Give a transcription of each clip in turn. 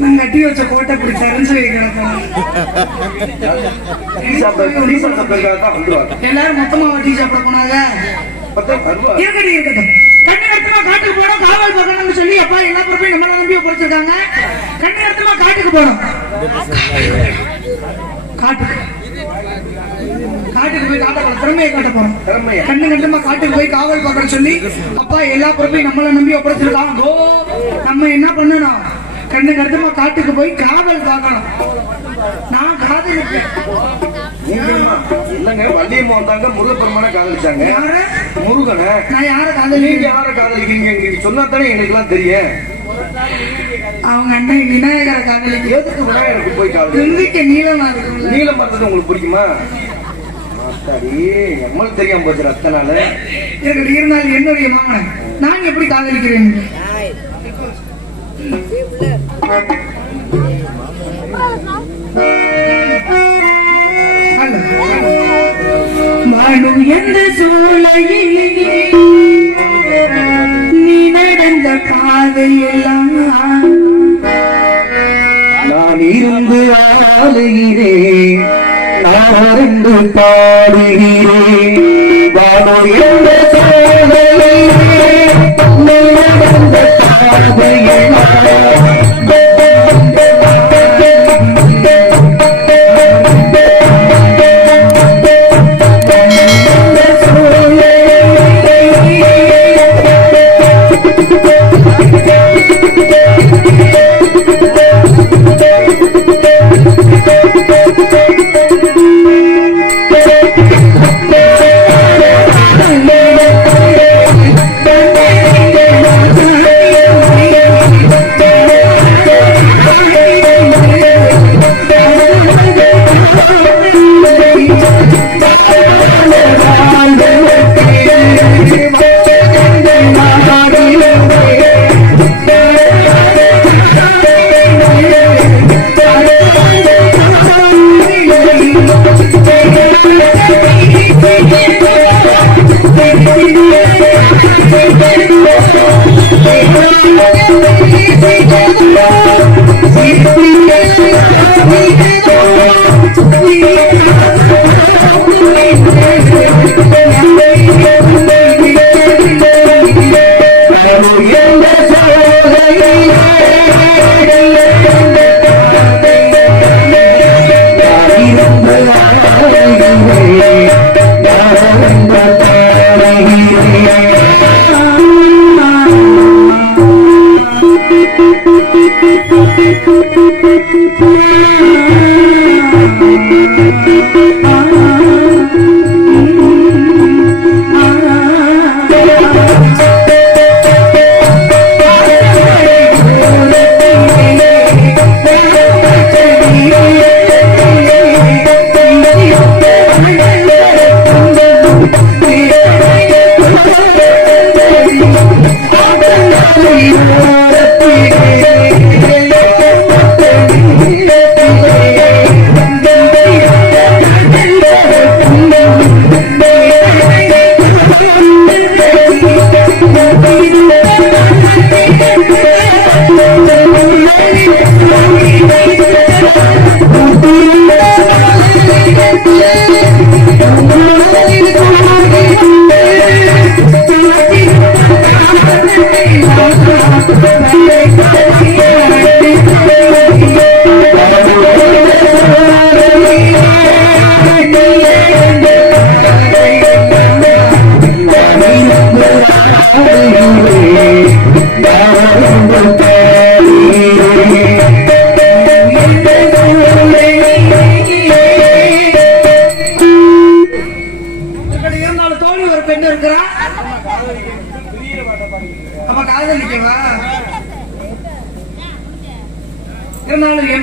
நான் கட்டி வச்ச கோட்டை இப்படி தெரிஞ்சு வைக்கிறேன். எல்லாரும் மொத்தமா டீ சாப்பிட போனாங்க. இருக்கட்டும் இருக்கட்டும். கண்ணு கருத்துமா காட்டுக்கு போனோம், காவல் பார்க்கணும்னு சொல்லி அப்பா எல்லா பொறுப்பையும் நம்மள நம்பி பொறுத்திருக்காங்க. கண்ணு கருத்துமா காட்டுக்கு போனோம். காட்டுக்கு போய் திறமையை காட்ட போறோம். கண்ணு கட்டுமா காட்டுக்கு போய் காவல் பார்க்கணும் சொல்லி அப்பா எல்லா பொறுப்பையும் நம்மள நம்பி ஒப்படைச்சிருக்காங்க. நம்ம என்ன பண்ணணும்? கண்ணு கட்டுமா காட்டுக்கு போய் காவல் பார்க்கணும். நான் காதலிப்பேன். வள்ளியம்மா வந்தாங்க, முருகப்பெருமான காதலிச்சாங்க. முருகனை நான் யார காதலி? யார காதலிக்கிறீங்க சொன்னா தானே எங்களுக்கு எல்லாம் தெரியும். அவங்க அண்ணன் விநாயகரை காதலிக்க. எதுக்கு விநாயகருக்கு போய் காதலிக்க? நீளமா இருக்கு. நீளமா இருந்தது உங்களுக்கு பிடிக்குமா? நம்மளுக்கு தெரியாம போச்சு ரத்தனால. இருந்தாலும் என்னுடைய மாமனை நான் எப்படி காதலிக்கிறேன்? வாழும் எந்த சூழலிலே நீ நடந்த பாதையெல்லாம் நான் இருந்து ஆளுகிறேன், நான் பாடுகிறேன். வாழும் எந்த சூழலிலே நீ நடந்த பாதையெல்லாம்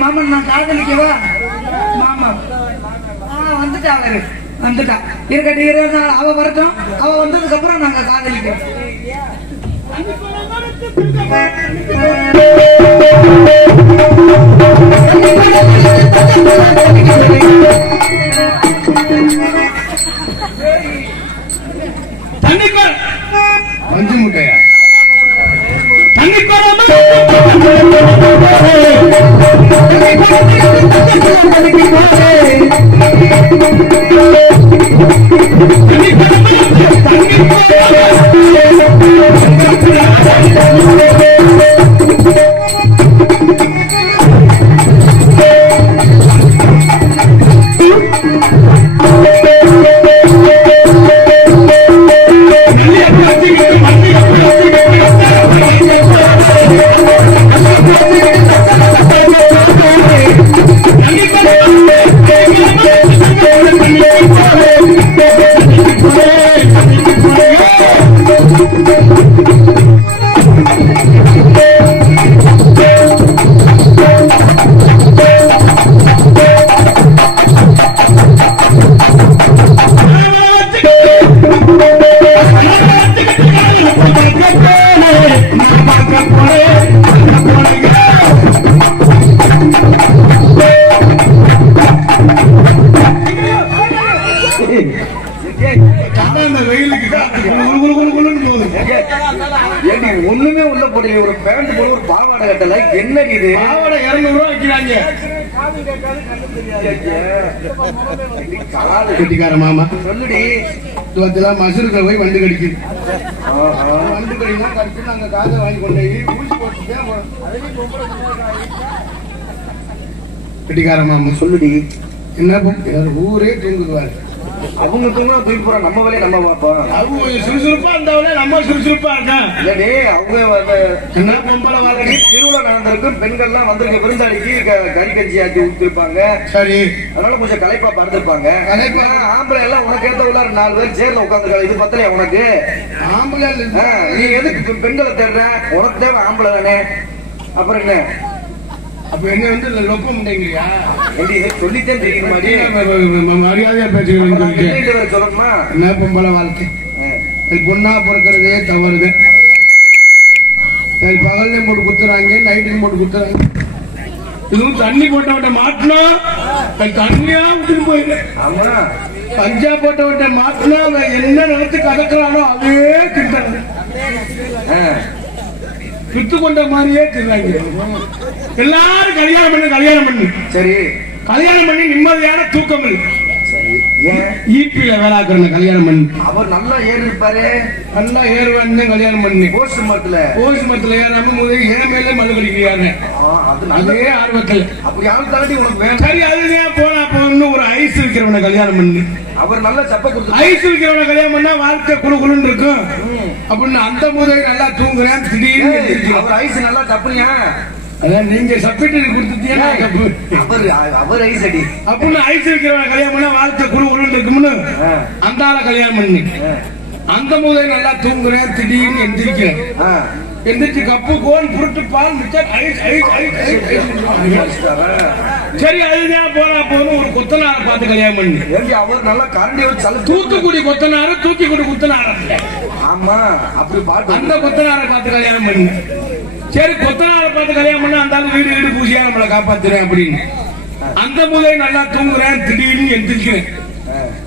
மாமன் நான் காதலிக்கவா? மாமா வந்துட்டா, அவரு வந்துட்டா. இருக்கட்டும், அவ வரட்டும். அவ வந்ததுக்கு அப்புறம் நாங்க காதலிக்கிறோம். மஞ்சு முட்டையா? தண்ணி ஒண்ணுமே உள்ள போடல ஒரு பேண்ட் போல ஒரு பாவாடை கட்டல என்ன இது பாவாடை 200 ரூபாய் வைக்கிறாங்க கெட்டிக்கார மாமா சொல்லுடி துவத்தெல்லாம் மசூருக்கு போய் வண்டு கடிக்குது வண்டு கடினா கடிச்சு நாங்க காதை வாங்கி கொண்டு ஊசி போட்டு கெட்டிக்கார மாமா சொல்லுடி என்ன ஊரே தூங்குவாரு அவங்க தூங்கினா தூக்கி போற நம்ம வேலையை நம்ம பார்ப்போம் அவங்க சுறுசுறுப்பா இருந்தாலே நம்ம சுறுசுறுப்பா இருக்கேன் இல்லடி அவங்க என்ன பொம்பளை வாழ்க்கை திருவிழா நடந்திருக்கும் பெண்கள்லாம் வந்திருக்க விருந்தாளிக்கு கறி கஞ்சி ஆக்கி ஊத்திருப்பாங்க சரி அதனால கொஞ்சம் களைப்பா பார்த்திருப்பாங்க ஆம்பளை எல்லாம் உனக்கு ஏத்த உள்ள 4 பேர் சேர்ல உட்காந்துருக்காங்க இது பத்தலையா உனக்கு ஆம்பளை நீ எதுக்கு பெண்களை தேடுற உனக்கு தேவை ஆம்பளை தானே அப்புறம் என்ன அப்ப என்ன வந்து லொப்ப முண்டைங்கயா சொல்லித்தேன் தெரியுது மாதிரி மரியாதையா பேசுகிறேன் சொல்லணுமா என்ன பொம்பளை வாழ்க்கை பொண்ணா பிறக்கிறதே தவறுது சரி பகல்லையும் போட்டு குத்துறாங்க நைட்லையும் போட்டு குத்துறாங்க இதுவும் தண்ணி போட்டவட்ட மாட்டினா தண்ணியா விட்டுட்டு போயிரு பஞ்சா போட்டவட்ட மாட்டினா என்ன நினைச்சு கதக்குறானோ அதே திட்டாங்க வித்து கொண்ட மாதிரியே திட்டாங்க எல்லாரும் கல்யாணம் பண்ணு சரி கல்யாணம் பண்ணி நிம்மதியான தூக்கம் இல்லை ஈபில வேளாக்குறேன் கல்யாணம் பண்ணி அவர் நல்லா ஏறி இருப்பாரு நல்லா ஏறுவான்னு கல்யாணம் பண்ணி ஓசு மரத்துல ஏறாம முதல் ஏன் மேல மல்லு கடிக்கிறாங்க அதே ஆர்வத்தில் அப்படி ஆள் தாண்டி உனக்கு வேணும் சரி அதுதான் போனா போகணும்னு ஒரு ஐஸ் விற்கிறவனை கல்யாணம் பண்ணி அவர் நல்லா சப்ப கொடுத்து ஐஸ் விற்கிறவனை கல்யாணம் பண்ணா வாழ்க்கை குழுன்னு இருக்கும் அப்படின்னு அந்த முதல் நல்லா தூங்குறேன் திடீர்னு அவர் ஐஸ் நல்லா தப்புறியா அதான் நீங்க சப்பிட்டு கொடுத்துட்டீங்கன்னா அவர் ஐஸ் அடி அப்படின்னு ஐஸ் விற்கிறவனை கல்யாணம் பண்ணா வாழ்க்கை குழுன்னு இருக்கும்னு அந்த ஆளை கல்யாணம் பண்ணி அந்த முதல் நல்லா தூங்குறேன் திடீர்னு எந்திரிக்கிறேன் எந்திரிச்சு கப்பு கோன் புருட்டு பால் mixture ice ice ice ice சரி அதுதான் போனா போதும் ஒரு கொத்தனாரை பார்த்து கல்யாணம் பண்ணி அவர் நல்லா கரண்டி வச்சு தூத்துக்குடி கொத்தனாரு தூத்துக்குடி குத்தனார ஆமா அப்படி பாட்டு அந்த கொத்தனாரை பார்த்து கல்யாணம் பண்ணி சரி கொத்தனாரை பார்த்து கல்யாணம் பண்ண அந்த வீடு வீடு பூசியா நம்மளை காப்பாத்துறேன் அப்படின்னு அந்த முதல் நல்லா தூங்குறேன் திடீர்னு எந்திரிக்கிறேன்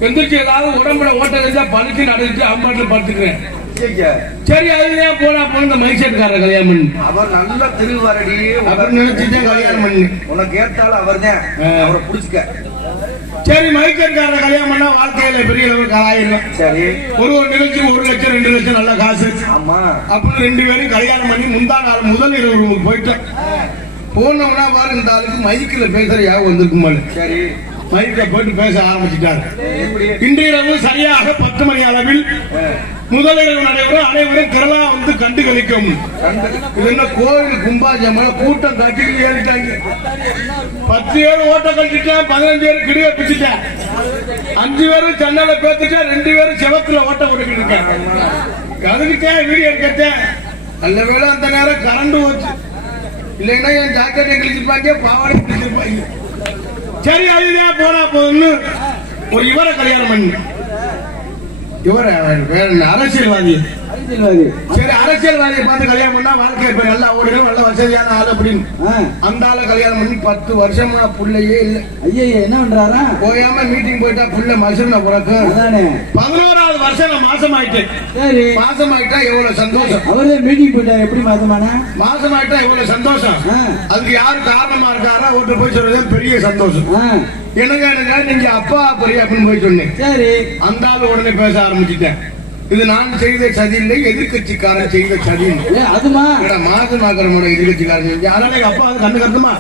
எந்திரிச்சு ஏதாவது உடம்புல ஓட்ட இருந்தா பழுத்து நடந்துட்டு அம்பாட்டில் படுத்துக்கிறேன் சரி அதுதான் போனா போன இந்த மைசூர்காரர் கல்யாணம் பண்ணி அவர் நல்ல திருவாரடி அவர் நினைச்சுதான் கல்யாணம் பண்ணி உனக்கு ஏற்றாலும் அவர் தான் அவரை புடிச்சுக்க சரி மைசூர்காரர் கல்யாணம் பண்ணா வாழ்க்கையில பெரிய அளவுக்கு ஆயிரம் சரி ஒரு நிகழ்ச்சி 1 லட்சம் 2 லட்சம் நல்ல காசு ஆமா அப்படின்னு 2 பேரும் கல்யாணம் பண்ணி முந்தா நாள் முதல் இரவு ரூமுக்கு போயிட்டேன் போனவனா பாரு இந்த ஆளுக்கு மைக்கில் பேசுற யாவும் வந்திருக்குமாள் சரி மைக்ல போட்டு பேச ஆரம்பிச்சுட்டாங்க இன்று இரவு சரியாக 10 மணி அளவில் முதலிரவு நடைபெறும் அனைவரும் திரளா வந்து கண்டு கழிக்கும் இது என்ன கோவில் கும்பாஜமல கூட்டம் கட்டிட்டு ஏறிட்டாங்க 10 பேர் ஓட்ட கழிச்சுட்டேன் 15 பேர் கிடிய பிச்சுட்டேன் 5 பேரும் சென்னையில பேத்துட்டேன் 2 பேரும் செவத்துல ஓட்ட ஓடிக்கிட்டு இருக்கேன் கதுக்கிட்டேன் வீடியோ எடுக்கட்டேன் நல்ல வேலை அந்த நேரம் கரண்ட் போச்சு இல்லைன்னா என் ஜாக்கெட்டை கிழிச்சிருப்பாங்க பாவாடை கிழிச்சிருப்பாங்க சரி அதுதான் போனா போதும்னு ஒரு இவரை கல்யாணம் பண்ணி இவரை வேற அரசியல்வாதி அரசியல்வாதி. சரி அரசியல்வாதியை பார்த்து கல்யாணம் பண்ணா வாழ்க்கை இப்ப நல்லா ஓடிடும், நல்ல வசதியான ஆள் அப்படின்னு அந்த ஆளை கல்யாணம் பண்ணி 10 வருஷமா புள்ளையே இல்ல. ஐயா என்ன பண்றாரா? போயாம மீட்டிங் போயிட்டா புள்ள மனுஷன் பிறக்கு. 11வது வருஷம் நான் மாசம் ஆயிட்டேன். சரி மாசம் ஆயிட்டா எவ்வளவு சந்தோஷம். அவரே மீட்டிங் போயிட்டாரு. எப்படி மாசமானா? மாசம் ஆயிட்டா எவ்வளவு சந்தோஷம். அதுக்கு யாரு காரணமா இருக்காரா ஓட்டு போய் சொல்றது பெரிய சந்தோஷம். எனக்கு நீங்க அப்பா பெரிய அப்படின்னு போய் சொன்னேன். சரி அந்த ஆள் உடனே பேச ஆரம்பிச்சுட்டேன். இது நான் செய்த சதி இல்லை, எதிர்கட்சிக்காரன் செய்த சதி. அதுமா மாசம் ஆக்கிறோட எதிர்கட்சிக்காரன். அதனால எங்க அப்பா வந்து கண்ணு கருத்துமா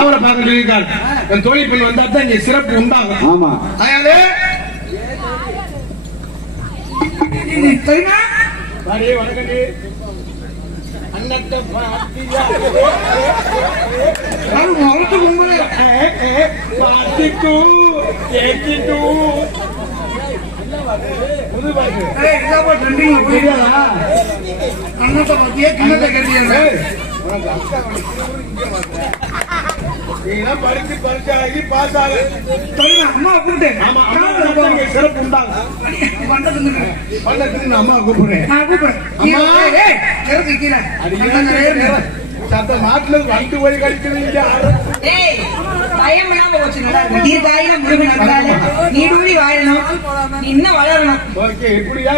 அவரை பார்க்க சொல்லியிருக்காரு. என் தொழில் பெண் வந்தா தான் இங்க சிறப்பு உண்டாகும். ஆமா அதனால தெரியுமா வணக்கம் அன்னத்தை அண்ணத்தை பத்தியே கிண்ணத்தை கட்டியா படிச்சு பரிசாகி பாஸ் ஆக அம்மா கூப்பிட்டு சிறப்பு உண்டாங்க. அம்மா கூப்பிடுறேன். நான் கூப்பிடுறேன். கீழே சத்த நாட்டுல வந்து போய் கடிக்கிறீங்க. பயம் இல்லாம போச்சு. தீர்க்காயில முருகன் அருளால நீடூழி வாழணும், இன்னும் வளரணும். எப்படியா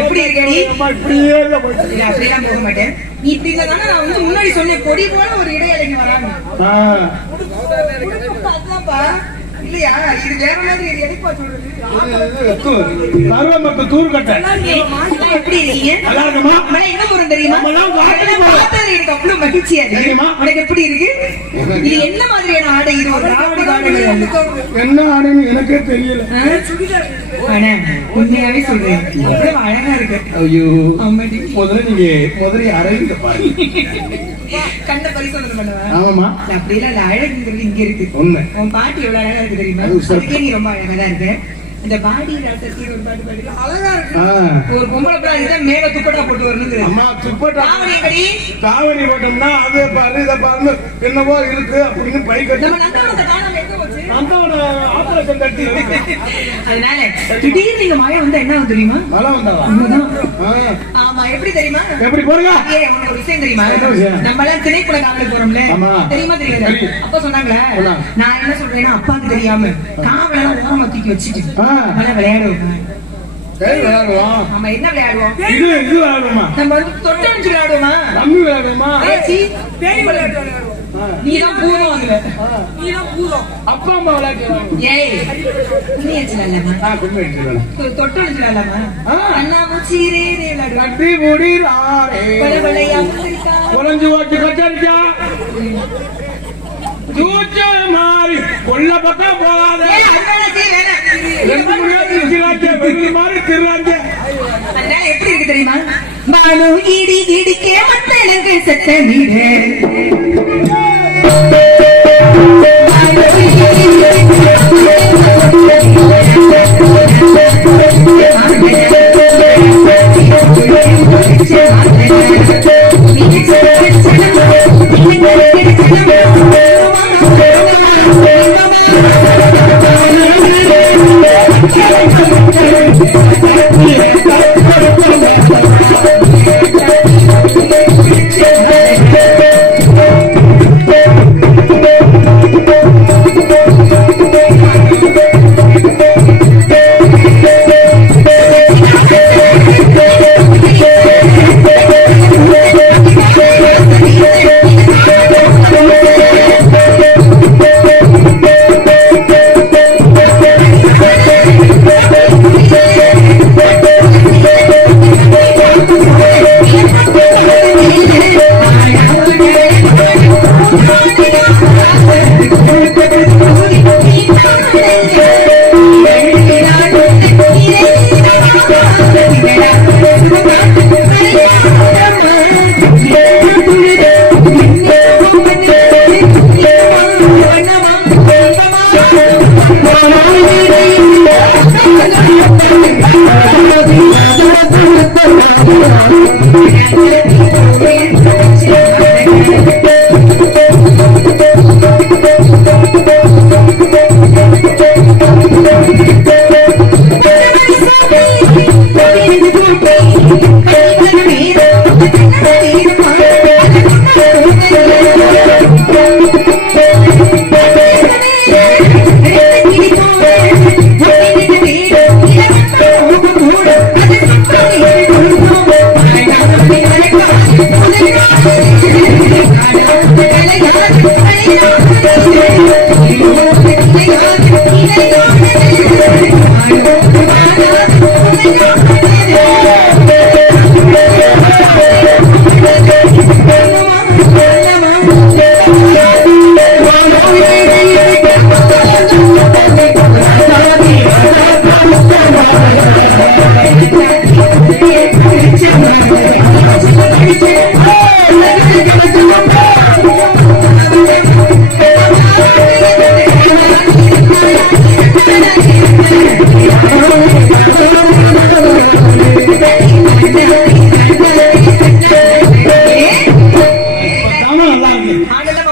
எப்படி இருக்கடி? இப்படியே இல்ல அப்படிலாம் போக மாட்டேன். நீ இப்படி இல்லதானே நான் வந்து முன்னாடி சொன்னேன், கொடி போல ஒரு இடையிலைங்க வராங்க. அதுதான்ப்பா இல்லையா? இது வேற மாதிரி இது எடிப்பா சொல்றது. தூர் கட்ட எப்படி இருக்கீங்க? நல்லா இருக்குமா? என்ன போறோம் தெரியுமா? எனக்கு அவ்வளவு மகிழ்ச்சியா இருக்கு. உனக்கு எப்படி இருக்கு? இது என்ன மாதிரியான ஆடை? இது ஒரு என்ன ஆடைன்னு எனக்கே தெரியல. உண்மையாவே சொல்றேன், அவ்வளவு அழகா இருக்கு. ஐயோ முதல்ல அறையில பாருங்க. கண்ண பரிசோதனை பண்ணுவா. ஆமாமா அப்படியெல்லாம் அழகுங்கிறது இங்க இருக்கு. உண்மை. உன் பாட்டி எவ்வளவு அழகா இருக்கு தெரியுமா? அதுக்கே நீ ரொம்ப அழகா தான் இருக்க. இந்த பாடி ராசத்தி ஒரு பாட்டு பாடி அழகா இருக்கு. ஒரு பொம்பளை பிள்ளை இதை மேல துப்பட்டா போட்டு வரணுங்கிறது. அம்மா துப்பட்டா தாவணி போட்டோம்னா அது பாரு இதை பாருங்க என்னவோ இருக்கு அப்படின்னு பை கட்டி நம்ம நந்தவனத்தை காணாம எங்க போச்சு? ஆபரேஷன் கட்டி. அதனால திடீர்னு நீங்க மழை வந்தா என்ன ஆகும் தெரியுமா? மழை வந்தாவா? ஆமா எப்படி தெரியுமா? எப்படி போடுங்க? உனக்கு ஒரு விஷயம் தெரியுமா? நம்ம எல்லாம் திணைப்பட காவலுக்கு போறோம்ல, தெரியுமா தெரியாது? அப்பா சொன்னாங்களே, நான் என்ன சொல்றேன்னா அப்பாவுக்கு தெரியாம காவலாம் ஓரமா தூக்கி வச்சுட்டு விளையாடுவோம். ஆமா என்ன விளையாடுவோம்? இது விளையாடுவோமா? நம்ம வந்து தொட்டடிச்சு விளையாடுவோமா? ரம்மி விளையாடுவோமா? பேய் விளையாட்டு விளையாடுவோம். நீதான் பூதம் வாங்குற. நீதான் பூதம். அப்பா அம்மா விளையாடுவாங்க. ஏய் கும்மி அடிச்சுலாமா? கும்மி அடிச்சுலாம். தொட்டு அடிச்சுலாமா? அண்ணா மூச்சிரே விளையாடுவோம். கட்டி முடிறாரே பலபலையா முந்திரிக்கா குழஞ்சு ஓட்டு கட்டடிச்சா தூச்ச மாறி கொல்ல பக்கம் போகாத. ரெண்டு முடியாது வெள்ளி மாறி திருவாங்க. அதனால எப்படி இருக்கு தெரியுமா? பானு இடி இடிக்கே மத்தனங்க சத்த நீரே Yeah.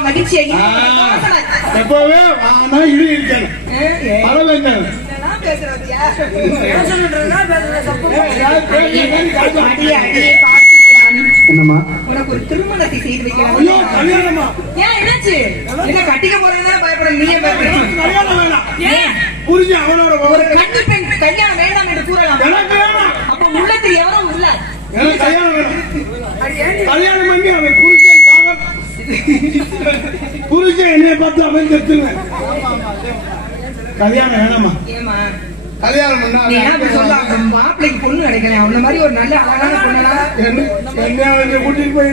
மகிழ்ச்சி எப்பவே ஆனா இடி இருக்கணும் என்னம்மா உனக்கு ஒரு திருமணத்தை செய்து வைக்கலாம். ஏன் என்னாச்சு? என்ன கட்டிக்க போறதுதான் பயப்படும், நீயே பயப்படும். புரிஞ்சு அவனோட ஒரு கண்ணு பெண் கல்யாணம் வேண்டாம் என்று கூறலாம். அப்ப உள்ளத்தில் எவரும் இல்ல. கல்யாணம் பண்ணி அவன் புரிஞ்ச என்னைய பார்த்து அவன் தெரிஞ்சுவேன். கல்யாணம் வேணாமா? ஏமா கல்யாணம் பண்ணா மாப்பிள்ளைக்கு பொண்ணு கிடைக்கல. அவன மாதிரி ஒரு நல்ல அழகான பொண்ணா என்ன கூட்டிட்டு போய்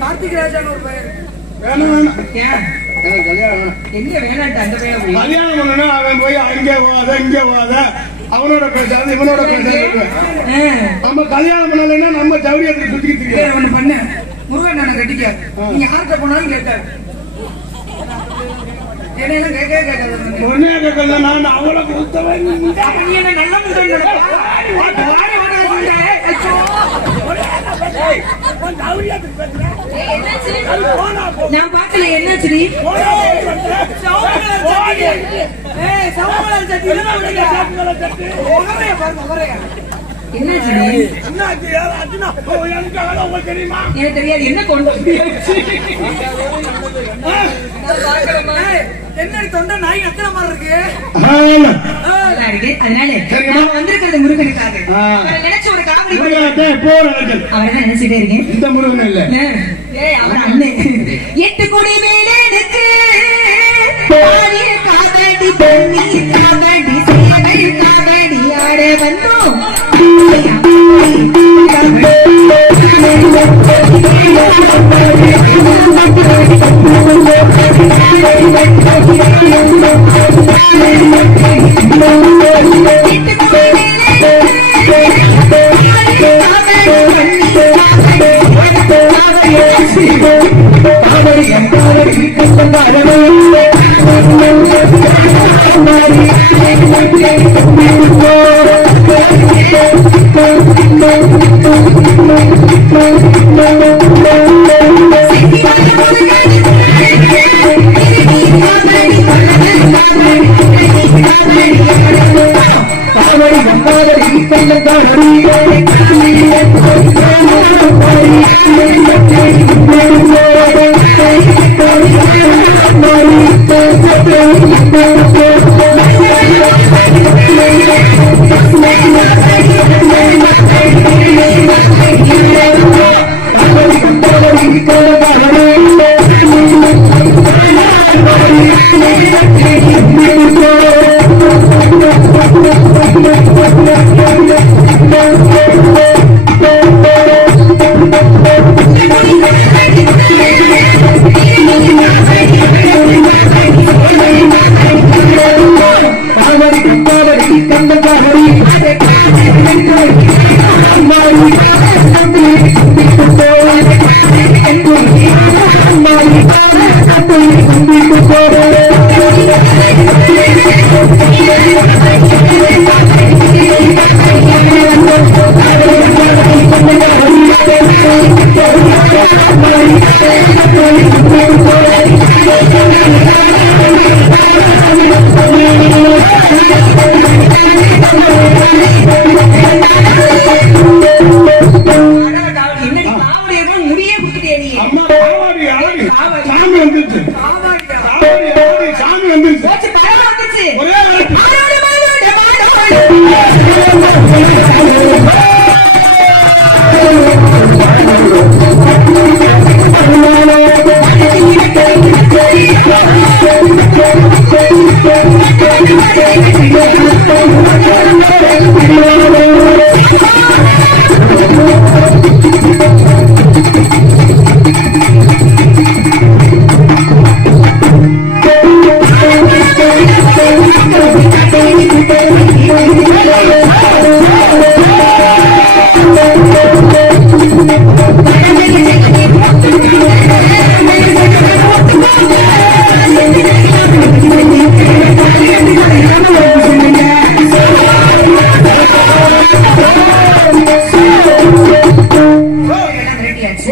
கார்த்திக் ராஜான்னு ஒரு பையன் வேணாம் வேணாம் ஏன் கல்யாணம் எங்க வேணான்ட்டு அந்த பையன் கல்யாணம் பண்ணா அவன் போய் அங்கே போகாத இங்கே போகாத அவனோட பேசாது இவனோட பேசாது. நம்ம கல்யாணம் பண்ணலைன்னா நம்ம ஜவுளியத்தை சுத்திக்கிட்டு இருக்கேன். ஒண்ணு பண்ண முருகன் நான கட்டிக்க நீ யார்கிட்ட போனாலும் கேட்டாரு ஒன்னே கேட்கல நான் அவளை கொடுத்தவன் நீ என்ன நல்ல முட்டை நான் பாக்கல. என்னாச்சு? எனக்கு தெரியாது. என்ன கொண்டு என்ன தொண்டை நாய் அத்தனை மாதிரி இருக்கு. அதனால நான் வந்திருக்கிறது முருகனுக்காக. நினைச்ச ஒரு காவிரி அவர்தான் நினைச்சிட்டே இருக்கேன். இந்த முருகன் இல்ல அவர் அண்ணன் 8 கோடி மேலே இருக்கு. காவடி பண்ணி காவடி சேவை காவடி ஆட வந்தோம்.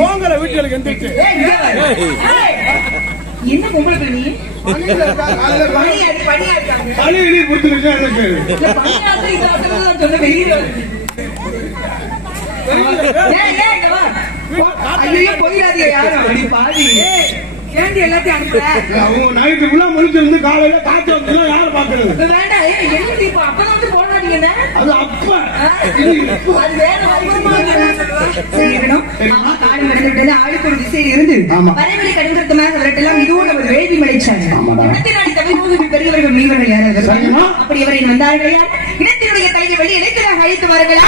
போங்கல வீட்டுக்கு எந்திரிச்சு என்ன பொம்பளை நீ பழி எழுதி கொடுத்துருக்கா எனக்கு சொன்ன வெளியில ஐயோ போயிடாதீங்க யாரும் பாதி ஏண்டி எல்லாத்தையும் அனுப்புற நைட்டு ஃபுல்லா முடிச்சு வந்து காலையில காத்து வந்து யாரு பாக்குறது வேண்டாம் என்ன இப்ப அப்பதான் வந்து போடாதீங்க அது அப்ப அது வேற ஆளுக்கு ஒரு திசையில் இருந்து பறவைகளை கண்கருத்தமாக விரட்டெல்லாம் இதுவும் நமது வேள்வி மலைச்சாங்க இடத்தினாடி தமிழ் பெரியவர்கள் மீனவர்கள் யாராவது அப்படி அவரை வந்தார்கள் யார் இடத்தினுடைய தலையை வெளியே இணைத்ததாக அழைத்து வாருங்கள்